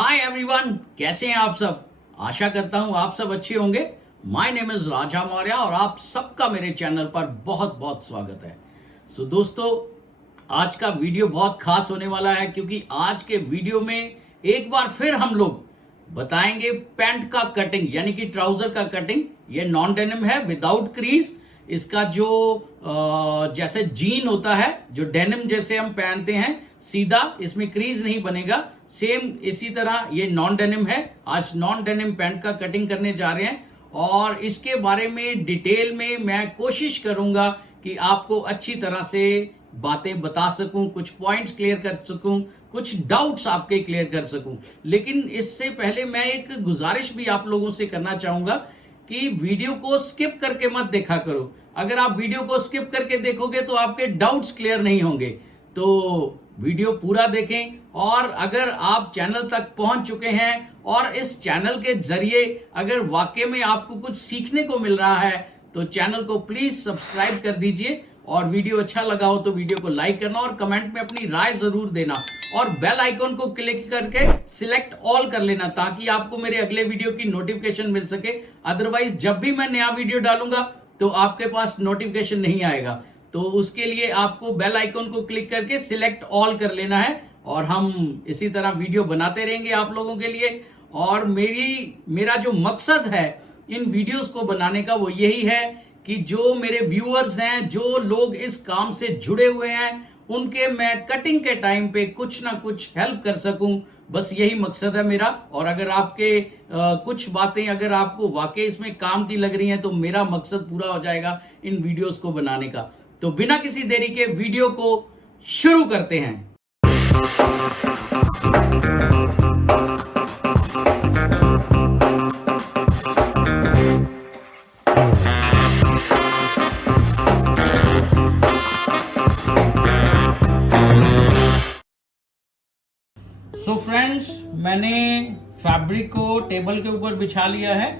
Hi everyone, कैसे हैं आप सब। आशा करता हूं आप सब अच्छे होंगे। माय नेम इज राजा मौर्य और आप सबका मेरे चैनल पर बहुत बहुत स्वागत है। दोस्तों, आज का वीडियो बहुत खास होने वाला है क्योंकि आज के वीडियो में एक बार फिर हम लोग बताएंगे पैंट का कटिंग यानी कि ट्राउजर का कटिंग। ये नॉन डेनिम है विदाउट क्रीज। इसका जो जैसे जीन होता है, जो डेनिम जैसे हम पहनते हैं सीधा, इसमें क्रीज नहीं बनेगा, सेम इसी तरह ये नॉन डेनिम है। आज नॉन डेनिम पैंट का कटिंग करने जा रहे हैं और इसके बारे में डिटेल में मैं कोशिश करूंगा कि आपको अच्छी तरह से बातें बता सकूं, कुछ पॉइंट्स क्लियर कर सकूं, कुछ डाउट्स आपके क्लियर कर सकूं। लेकिन इससे पहले मैं एक गुजारिश भी आप लोगों से करना चाहूंगा कि वीडियो को स्किप करके मत देखा करो। अगर आप वीडियो को स्किप करके देखोगे तो आपके डाउट्स क्लियर नहीं होंगे। तो वीडियो पूरा देखें और अगर आप चैनल तक पहुंच चुके हैं और इस चैनल के जरिए अगर वाकई में आपको कुछ सीखने को मिल रहा है तो चैनल को प्लीज सब्सक्राइब कर दीजिए और वीडियो अच्छा लगा हो तो वीडियो को लाइक करना और कमेंट में अपनी राय जरूर देना और बेल आइकॉन को क्लिक करके सिलेक्ट ऑल कर लेना ताकि आपको मेरे अगले वीडियो की नोटिफिकेशन मिल सके। अदरवाइज जब भी मैं नया वीडियो डालूंगा तो आपके पास नोटिफिकेशन नहीं आएगा। तो उसके लिए आपको बेल आइकॉन को क्लिक करके सिलेक्ट ऑल कर लेना है और हम इसी तरह वीडियो बनाते रहेंगे आप लोगों के लिए। और मेरा जो मकसद है इन वीडियोस को बनाने का वो यही है कि जो मेरे व्यूअर्स हैं, जो लोग इस काम से जुड़े हुए हैं, उनके मैं कटिंग के टाइम पे कुछ ना कुछ हेल्प कर सकूं। बस यही मकसद है मेरा। और अगर आपके कुछ बातें अगर आपको वाकई इसमें काम की लग रही हैं तो मेरा मकसद पूरा हो जाएगा इन वीडियोस को बनाने का। तो बिना किसी देरी के वीडियो को शुरू करते हैं। सो फ्रेंड्स, मैंने फैब्रिक को टेबल के ऊपर बिछा लिया है,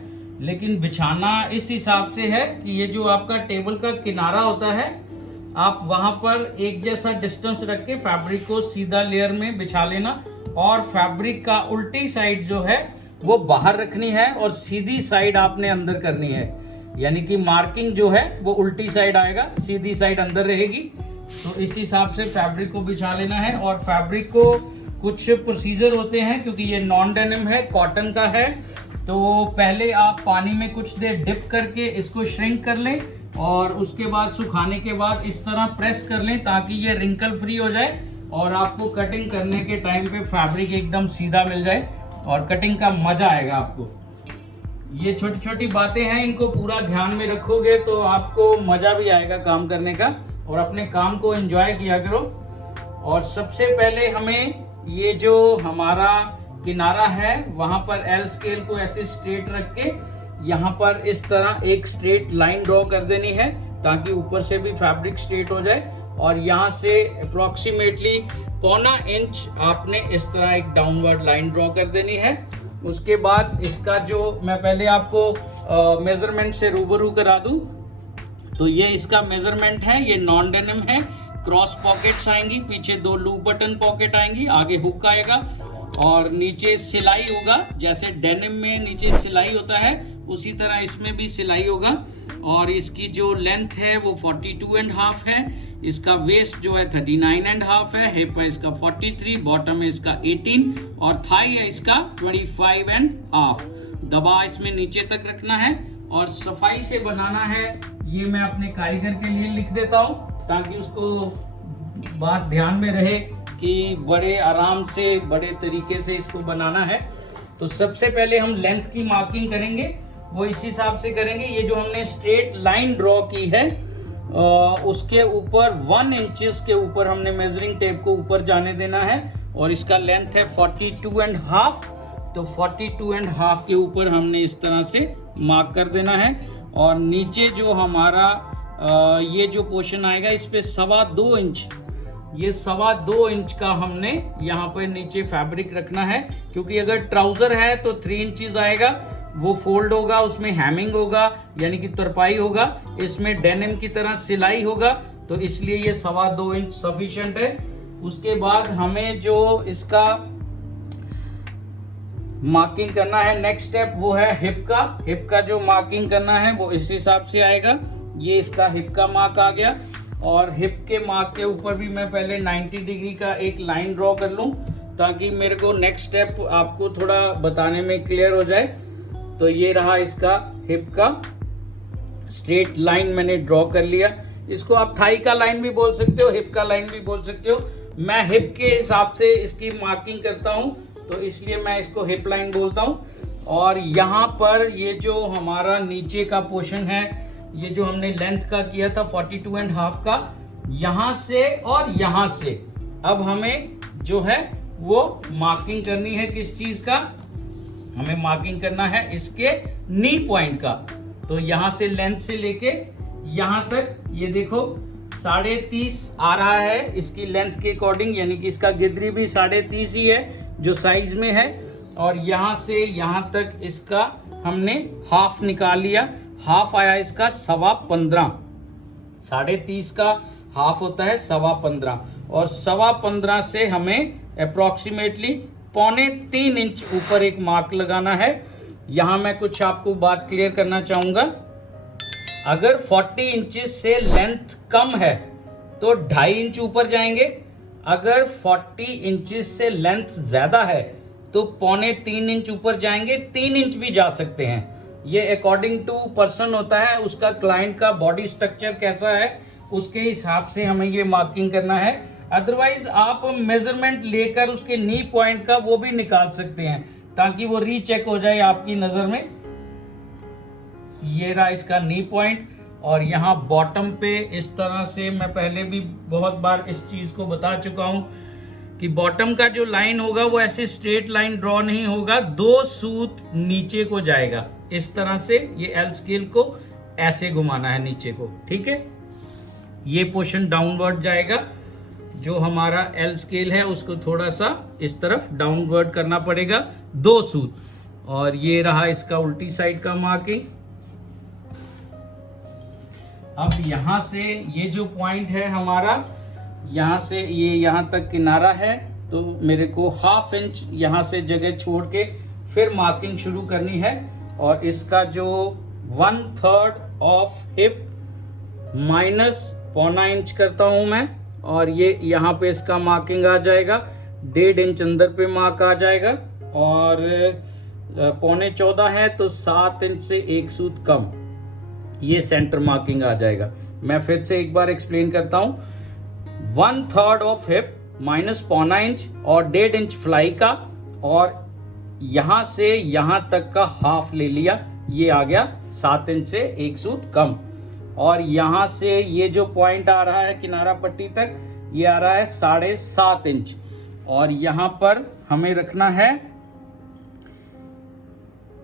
लेकिन बिछाना इस हिसाब से है कि ये जो आपका टेबल का किनारा होता है, आप वहां पर एक जैसा डिस्टेंस रख के फैब्रिक को सीधा लेयर में बिछा लेना और फैब्रिक का उल्टी साइड जो है वो बाहर रखनी है और सीधी साइड आपने अंदर करनी है। यानी कि मार्किंग जो है वो उल्टी साइड आएगा, सीधी साइड अंदर रहेगी। तो इस हिसाब से फैब्रिक को बिछा लेना है। और फैब्रिक को कुछ प्रोसीजर होते हैं क्योंकि ये नॉन डेनिम है, कॉटन का है। तो पहले आप पानी में कुछ देर डिप करके इसको श्रिंक कर लें और उसके बाद सुखाने के बाद इस तरह प्रेस कर लें ताकि ये रिंकल फ्री हो जाए और आपको कटिंग करने के टाइम पे फैब्रिक एकदम सीधा मिल जाए और कटिंग का मजा आएगा आपको। ये छोटी छोटी बातें हैं, इनको पूरा ध्यान में रखोगे तो आपको मजा भी आएगा काम करने का और अपने काम को एंजॉय किया करो। और सबसे पहले हमें ये जो हमारा किनारा है वहां पर एल स्केल को ऐसे स्ट्रेट रख के यहाँ पर इस तरह एक स्ट्रेट लाइन ड्रॉ कर देनी है ताकि ऊपर से भी फैब्रिक स्ट्रेट हो जाए। और यहाँ से अप्रोक्सीमेटली 1.25 इंच आपने इस तरह एक डाउनवर्ड लाइन ड्रॉ कर देनी है। उसके बाद इसका जो मैं पहले आपको मेजरमेंट से रूबरू करा दूं, तो ये इसका मेजरमेंट है। ये नॉन डेनिम है, क्रॉस पॉकेट्स आएंगी, पीछे 2 लूप बटन पॉकेट आएंगी, आगे हुक आएगा और नीचे सिलाई होगा। जैसे डेनिम में नीचे सिलाई होता है उसी तरह इसमें भी सिलाई होगा। और इसकी जो लेंथ है वो 42.5 है। इसका वेस्ट जो है 39.5 है। हिप है इसका 43, बॉटम है इसका 18 और थाई है इसका 25.5। दबा इसमें नीचे तक रखना है और सफाई से बनाना है। ये मैं अपने कारीगर के लिए लिख देता हूँ ताकि उसको बात ध्यान में रहे कि बड़े आराम से बड़े तरीके से इसको बनाना है। तो सबसे पहले हम लेंथ की मार्किंग करेंगे, वो इस हिसाब से करेंगे। ये जो हमने स्ट्रेट लाइन ड्रॉ की है उसके ऊपर 1 इंचेस के ऊपर हमने मेजरिंग टेप को ऊपर जाने देना है और इसका लेंथ है 42.5। तो 42.5 के ऊपर हमने इस तरह से मार्क कर देना है। और नीचे जो हमारा ये जो पोर्शन आएगा इस पे 2.25 इंच, ये 2.25 इंच का हमने यहाँ पे नीचे फैब्रिक रखना है। क्योंकि अगर ट्राउजर है तो 3 इंचेस आएगा, वो फोल्ड होगा, उसमें हैमिंग होगा यानी कि तुरपाई होगा, इसमें डेनिम की तरह सिलाई होगा, तो इसलिए ये 2.25 इंच सफिशिएंट है। उसके बाद हमें जो इसका मार्किंग करना है। नेक्स्ट स्टेप वो है हिप का। हिप का जो मार्किंग करना है वो इस हिसाब से आएगा। ये इसका हिप का मार्क आ गया और हिप के मार्क के ऊपर भी मैं पहले 90 डिग्री का एक लाइन ड्रॉ कर लूं ताकि मेरे को नेक्स्ट स्टेप आपको थोड़ा बताने में क्लियर हो जाए। तो ये रहा इसका हिप का स्ट्रेट लाइन मैंने ड्रॉ कर लिया। इसको आप थाई का लाइन भी बोल सकते हो, हिप का लाइन भी बोल सकते हो। मैं हिप के हिसाब से इसकी मार्किंग करता हूं तो इसलिए मैं इसको हिप लाइन बोलता हूं। और यहाँ पर ये जो हमारा नीचे का पोर्शन है, ये जो हमने लेंथ का किया था 42.5 का, यहाँ से और यहाँ से अब हमें जो है वो मार्किंग करनी है। किस चीज का हमें मार्किंग करना है? इसके नी पॉइंट का। तो यहाँ से लेंथ से लेके यहाँ तक ये देखो 30.5 आ रहा है इसकी लेंथ के अकॉर्डिंग, यानी कि इसका गिदरी भी 30.5 ही है जो साइज में है। और यहाँ से यहाँ तक इसका हमने हाफ निकाल लिया। हाफ आया इसका 15.25। 30.5 का हाफ होता है 15.25 और 15.25 से हमें अप्रोक्सीमेटली 2.25 इंच ऊपर एक मार्क लगाना है। यहाँ मैं कुछ आपको बात क्लियर करना चाहूंगा। अगर 40 इंचेस से लेंथ कम है तो 2.5 इंच ऊपर जाएंगे। अगर 40 इंचेस से लेंथ ज्यादा है तो 2.25 इंच ऊपर जाएंगे। 3 इंच भी जा सकते हैं। ये अकॉर्डिंग टू पर्सन होता है, उसका क्लाइंट का बॉडी स्ट्रक्चर कैसा है उसके हिसाब से हमें ये मार्किंग करना है। अदरवाइज आप मेजरमेंट लेकर उसके नी पॉइंट का वो भी निकाल सकते हैं ताकि वो रीचेक हो जाए आपकी नजर में। ये रहा इसका नी पॉइंट। और यहाँ बॉटम पे इस तरह से मैं पहले भी बहुत बार इस चीज को बता चुका हूं कि बॉटम का जो लाइन होगा वो ऐसे स्ट्रेट लाइन ड्रॉ नहीं होगा, 2 सूत नीचे को जाएगा इस तरह से। ये एल स्केल को ऐसे घुमाना है नीचे को, ठीक है। ये पोर्शन डाउनवर्ड जाएगा। जो हमारा एल स्केल है उसको थोड़ा सा इस तरफ डाउनवर्ड करना पड़ेगा, 2 सूत। और ये रहा इसका उल्टी साइड का मार्किंग। अब यहां से ये जो पॉइंट है हमारा, यहां से ये यहां तक किनारा है, तो मेरे को 1/2 इंच यहां से जगह छोड़ के फिर मार्किंग शुरू करनी है। और इसका जो 1/3 ऑफ हिप माइनस 0.25 इंच करता हूं मैं। और ये यहाँ पे इसका मार्किंग आ जाएगा, 1.5 इंच अंदर पे मार्क आ जाएगा। और 14.25 है तो 7 इंच से 1 सूत कम ये सेंटर मार्किंग आ जाएगा। मैं फिर से एक बार एक्सप्लेन करता हूं। 1/3 ऑफ हिप माइनस 0.25 इंच और 1.5 इंच फ्लाई का, और यहां से यहां तक का हाफ ले लिया, ये आ गया 7 इंच से 1 सूत कम। और यहां से ये जो पॉइंट आ रहा है किनारा पट्टी तक, ये आ रहा है 7.5 इंच। और यहां पर हमें रखना है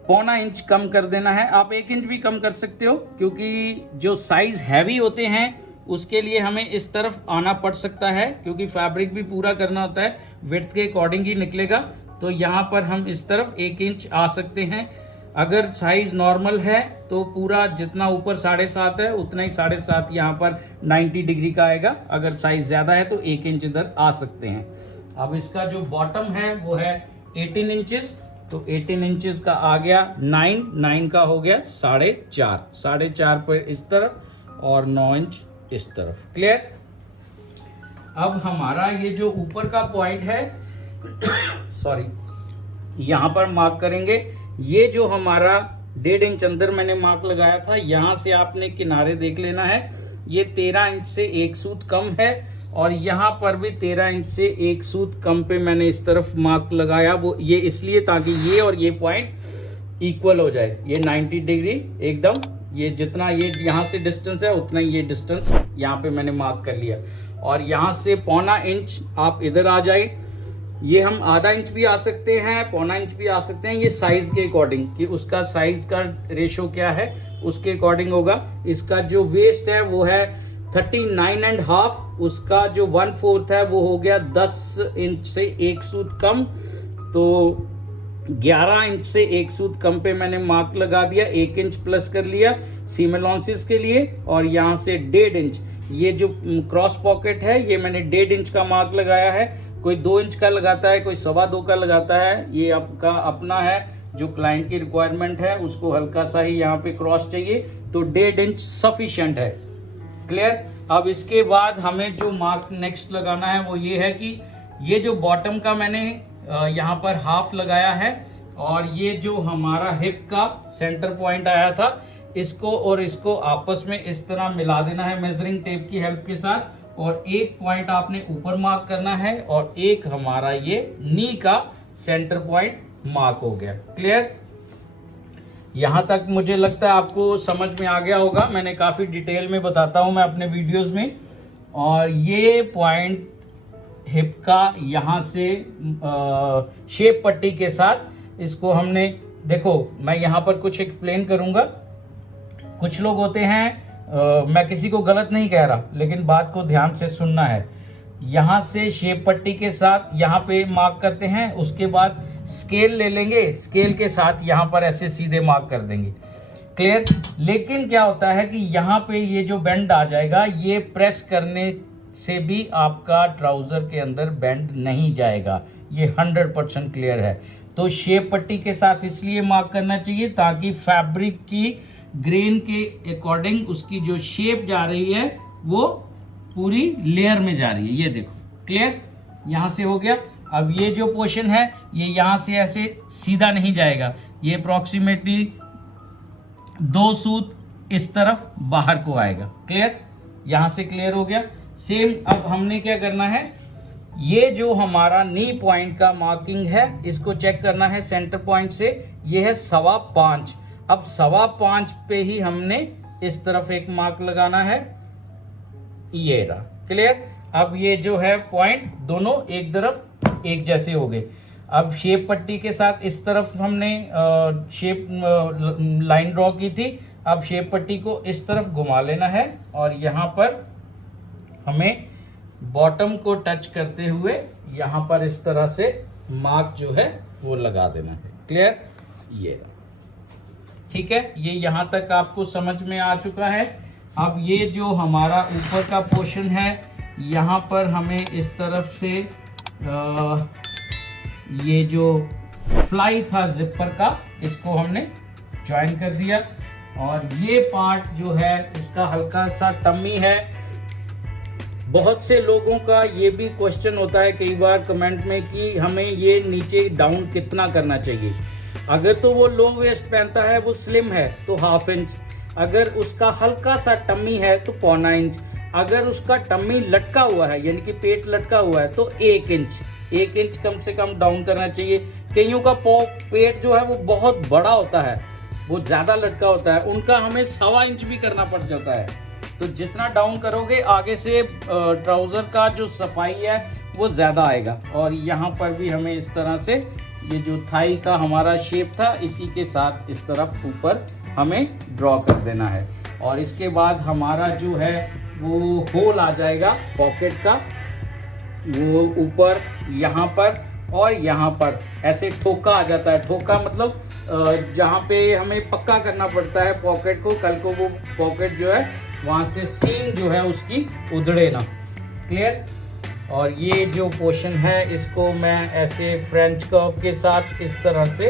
0.25 इंच कम कर देना है। आप 1 इंच भी कम कर सकते हो, क्योंकि जो साइज हैवी होते हैं उसके लिए हमें इस तरफ आना पड़ सकता है, क्योंकि फैब्रिक भी पूरा करना होता है, विड्थ के अकॉर्डिंग ही निकलेगा। तो यहाँ पर हम इस तरफ 1 इंच आ सकते हैं। अगर साइज नॉर्मल है तो पूरा जितना ऊपर 7.5 है उतना ही 7.5 यहाँ पर 90 डिग्री का आएगा। अगर साइज ज्यादा है तो 1 इंच इधर आ सकते हैं। अब इसका जो बॉटम है वो है 18 इंचेस, तो 18 इंचेस का आ गया 9 का हो गया 4.5 पर इस तरफ और 9 इंच इस तरफ। क्लियर? अब हमारा ये जो ऊपर का पॉइंट है सॉरी, यहां पर मार्क करेंगे। ये जो हमारा 1.5 इंच अंदर मैंने मार्क लगाया था, यहां से आपने किनारे देख लेना है। ये 13 इंच से 1 सूत कम है और यहाँ पर भी 13 इंच से 1 सूत कम पे मैंने इस तरफ मार्क लगाया। वो ये इसलिए ताकि ये और ये पॉइंट इक्वल हो जाए। ये 90 डिग्री एकदम, ये जितना ये यहाँ से डिस्टेंस है उतना ही ये डिस्टेंस यहाँ पे मैंने मार्क कर लिया। और यहाँ से 0.25 इंच आप इधर आ जाए। ये हम आधा इंच भी आ सकते हैं, 0.25 इंच भी आ सकते हैं, ये साइज के अकॉर्डिंग कि उसका साइज का रेशो क्या है उसके अकॉर्डिंग होगा। इसका जो वेस्ट है वो है 39.5, उसका जो 1/4 है वो हो गया 10 इंच से 1 सूत कम, तो 11 इंच से 1 सूत कम पे मैंने मार्क लगा दिया। 1 इंच प्लस कर लिया सीम अलाउंसेस के लिए। और यहाँ से 1.5 इंच, ये जो क्रॉस पॉकेट है ये मैंने 1.5 इंच का मार्क लगाया है। कोई 2 इंच का लगाता है, कोई 2.25 का लगाता है, ये आपका अपना है। जो क्लाइंट की रिक्वायरमेंट है उसको हल्का सा ही यहाँ पे क्रॉस चाहिए, तो 1.5 इंच सफिशिएंट है। क्लियर। अब इसके बाद हमें जो मार्क नेक्स्ट लगाना है वो ये है कि ये जो बॉटम का मैंने यहाँ पर हाफ लगाया है और ये जो हमारा हिप का सेंटर पॉइंट आया था, इसको और इसको आपस में इस तरह मिला देना है मेजरिंग टेप की हेल्प के साथ, और एक पॉइंट आपने ऊपर मार्क करना है और एक हमारा ये नी का सेंटर पॉइंट मार्क हो गया। क्लियर। यहां तक मुझे लगता है आपको समझ में आ गया होगा, मैंने काफी डिटेल में बताता हूं मैं अपने वीडियोस में। और ये पॉइंट हिप का यहां से शेप पट्टी के साथ इसको हमने, देखो मैं यहां पर कुछ एक्सप्लेन करूंगा। कुछ लोग होते हैं, मैं किसी को गलत नहीं कह रहा, लेकिन बात को ध्यान से सुनना है। यहां से शेप पट्टी के साथ यहां पे मार्क करते हैं, उसके बाद स्केल ले लेंगे, स्केल के साथ यहां पर ऐसे सीधे मार्क कर देंगे। क्लियर। लेकिन क्या होता है कि यहां पे ये जो बेंड आ जाएगा, ये प्रेस करने से भी आपका ट्राउजर के अंदर बेंड नहीं जाएगा, ये 100% क्लियर है। तो शेप पट्टी के साथ इसलिए मार्क करना चाहिए ताकि फैब्रिक की ग्रेन के अकॉर्डिंग उसकी जो शेप जा रही है वो पूरी लेयर में जा रही है। ये देखो। क्लियर। यहां से हो गया। अब ये जो पोर्शन है ये यहां से ऐसे सीधा नहीं जाएगा, ये अप्रोक्सीमेटली 2 सूत इस तरफ बाहर को आएगा। क्लियर। यहां से क्लियर हो गया। सेम अब हमने क्या करना है, ये जो हमारा नी पॉइंट का मार्किंग है इसको चेक करना है सेंटर पॉइंट से, ये है 5.25। अब 5.25 पे ही हमने इस तरफ एक मार्क लगाना है, ये रहा। क्लियर। अब ये जो है पॉइंट दोनों एक तरफ एक जैसे हो गए। अब शेप पट्टी के साथ इस तरफ हमने शेप लाइन ड्रॉ की थी, अब शेप पट्टी को इस तरफ घुमा लेना है और यहाँ पर हमें बॉटम को टच करते हुए यहाँ पर इस तरह से मार्क जो है वो लगा देना है। क्लियर। ये ठीक है, ये यहाँ तक आपको समझ में आ चुका है। अब ये जो हमारा ऊपर का पोर्शन है, यहाँ पर हमें इस तरफ से ये जो फ्लाई था जिपर का, इसको हमने ज्वाइन कर दिया। और ये पार्ट जो है इसका हल्का सा टम्मी है। बहुत से लोगों का ये भी क्वेश्चन होता है कई बार कमेंट में कि हमें ये नीचे डाउन कितना करना चाहिए। अगर तो वो लो वेस्ट पहनता है, वो स्लिम है तो 1/2 इंच, अगर उसका हल्का सा टम्मी है तो 1.25 इंच, अगर उसका टम्मी लटका हुआ है यानी कि पेट लटका हुआ है तो 1 इंच, 1 इंच कम से कम डाउन करना चाहिए। कईयों का पेट जो है वो बहुत बड़ा होता है, वो ज्यादा लटका होता है, उनका हमें 1.25 इंच भी करना पड़ जाता है। तो जितना डाउन करोगे आगे से ट्राउजर का जो सफाई है वो ज्यादा आएगा। और यहाँ पर भी हमें इस तरह से ये जो थाई का हमारा शेप था इसी के साथ इस तरफ ऊपर हमें ड्रॉ कर देना है। और इसके बाद हमारा जो है वो होल आ जाएगा पॉकेट का, वो ऊपर यहाँ पर और यहाँ पर ऐसे ठोका आ जाता है। ठोका मतलब जहाँ पे हमें पक्का करना पड़ता है पॉकेट को, कल को वो पॉकेट जो है वहाँ से सीम जो है उसकी उधड़े ना। क्लियर। और ये जो पोर्शन है इसको मैं ऐसे फ्रेंच कर्व के साथ इस तरह से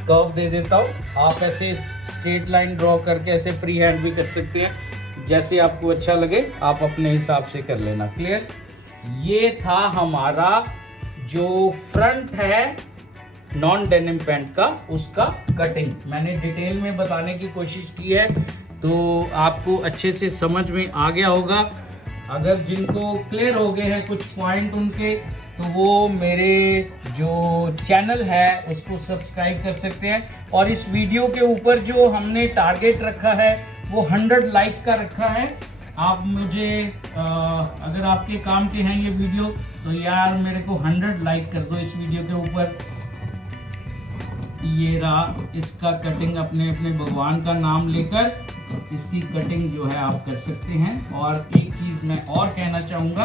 कर्व दे देता हूँ। आप ऐसे स्ट्रेट लाइन ड्रॉ करके ऐसे फ्री हैंड भी कर सकते हैं, जैसे आपको अच्छा लगे आप अपने हिसाब से कर लेना। क्लियर। ये था हमारा जो फ्रंट है नॉन डेनिम पैंट का, उसका कटिंग मैंने डिटेल में बताने की कोशिश की है, तो आपको अच्छे से समझ में आ गया होगा। अगर जिनको क्लियर हो गए हैं कुछ पॉइंट उनके, तो वो मेरे जो चैनल है उसको सब्सक्राइब कर सकते हैं। और इस वीडियो के ऊपर जो हमने टारगेट रखा है वो 100 लाइक का रखा है। आप मुझे अगर आपके काम के हैं ये वीडियो, तो यार मेरे को 100 लाइक कर दो इस वीडियो के ऊपर। ये रहा इसका कटिंग, अपने अपने भगवान का नाम लेकर इसकी कटिंग जो है आप कर सकते हैं। और एक चीज़ मैं और कहना चाहूँगा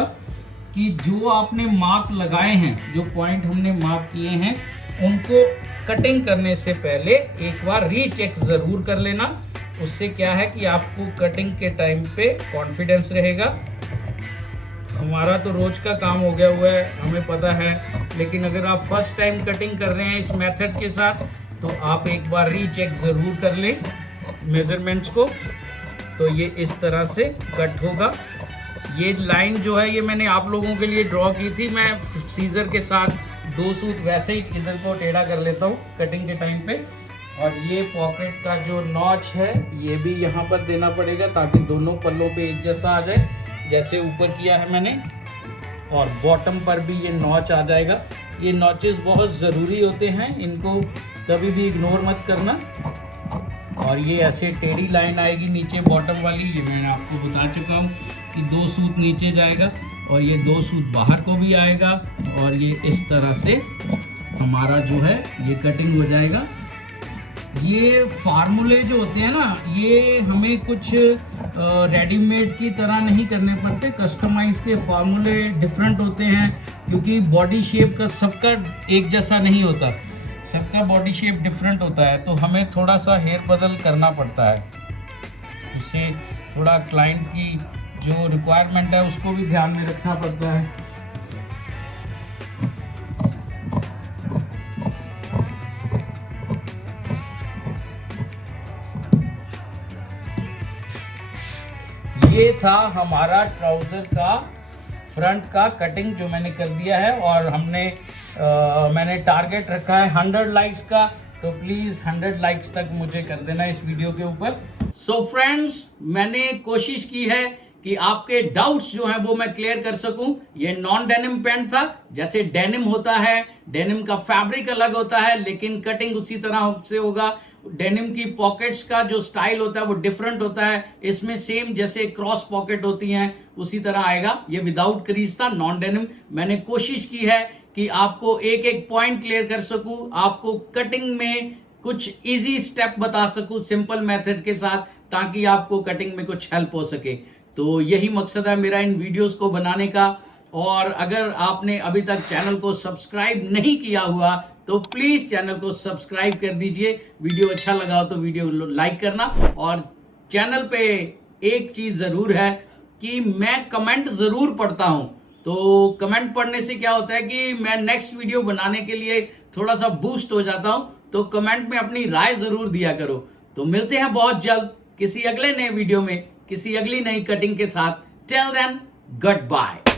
कि जो आपने मार्क लगाए हैं, जो पॉइंट हमने मार्क किए हैं, उनको कटिंग करने से पहले एक बार रीचेक ज़रूर कर लेना। उससे क्या है कि आपको कटिंग के टाइम पे कॉन्फिडेंस रहेगा हमारा तो रोज का काम हो गया हुआ है, हमें पता है, लेकिन अगर आप फर्स्ट टाइम कटिंग कर रहे हैं इस मेथड के साथ तो आप एक बार रीचेक ज़रूर कर लें मेजरमेंट्स को। तो ये इस तरह से कट होगा। ये लाइन जो है ये मैंने आप लोगों के लिए ड्रॉ की थी। मैं सीजर के साथ 2 सूत वैसे ही इधर को टेढ़ा कर लेता हूँ कटिंग के टाइम पे। और ये पॉकेट का जो नॉच है ये भी यहाँ पर देना पड़ेगा ताकि दोनों पल्लों पे एक जैसा आ जाए, जैसे ऊपर किया है मैंने। और बॉटम पर भी ये नॉच आ जाएगा। ये नॉचेस बहुत ज़रूरी होते हैं, इनको कभी भी इग्नोर मत करना। और ये ऐसे टेढ़ी लाइन आएगी नीचे बॉटम वाली, ये मैंने आपको बता चुका हूँ कि 2 सूत नीचे जाएगा और ये 2 सूत बाहर को भी आएगा। और ये इस तरह से हमारा जो है ये कटिंग हो जाएगा। ये फार्मूले जो होते हैं ना, ये हमें कुछ रेडीमेड की तरह नहीं करने पड़ते। कस्टमाइज के फार्मूले डिफरेंट होते हैं क्योंकि बॉडी शेप का सबका एक जैसा नहीं होता, सबका बॉडी शेप डिफरेंट होता है। तो हमें थोड़ा सा हेर बदल करना पड़ता है, उससे थोड़ा क्लाइंट की जो रिक्वायरमेंट है उसको भी ध्यान में रखना पड़ता है। ये था हमारा ट्राउज़र का फ्रंट का कटिंग जो मैंने कर दिया है। और मैंने टारगेट रखा है 100 लाइक्स का, तो प्लीज़ 100 लाइक्स तक मुझे कर देना इस वीडियो के ऊपर। सो फ्रेंड्स, मैंने कोशिश की है कि आपके डाउट्स जो हैं वो मैं क्लियर कर सकूं। ये नॉन डेनिम पैंट था। जैसे डेनिम होता है, डेनिम का फैब्रिक अलग होता है लेकिन कटिंग उसी तरह से होगा। डेनिम की पॉकेट्स का जो स्टाइल होता है वो डिफरेंट होता है। इसमें सेम जैसे क्रॉस पॉकेट होती हैं उसी तरह आएगा। ये विदाउट क्रीज था, नॉन डेनिम। मैंने कोशिश की है कि आपको एक एक पॉइंट क्लियर कर सकूं, आपको कटिंग में कुछ इजी स्टेप बता सकूं सिंपल मेथड के साथ, ताकि आपको कटिंग में कुछ हेल्प हो सके। तो यही मकसद है मेरा इन वीडियोस को बनाने का। और अगर आपने अभी तक चैनल को सब्सक्राइब नहीं किया हुआ तो प्लीज चैनल को सब्सक्राइब कर दीजिए। वीडियो अच्छा लगा हो तो वीडियो लाइक करना। और चैनल पे एक चीज जरूर है कि मैं कमेंट जरूर पढ़ता हूं। तो कमेंट पढ़ने से क्या होता है कि मैं नेक्स्ट वीडियो बनाने के लिए थोड़ा सा बूस्ट हो जाता हूं। तो कमेंट में अपनी राय जरूर दिया करो। तो मिलते हैं बहुत जल्द किसी अगले नए वीडियो में, किसी अगली नई कटिंग के साथ। Till then, good bye.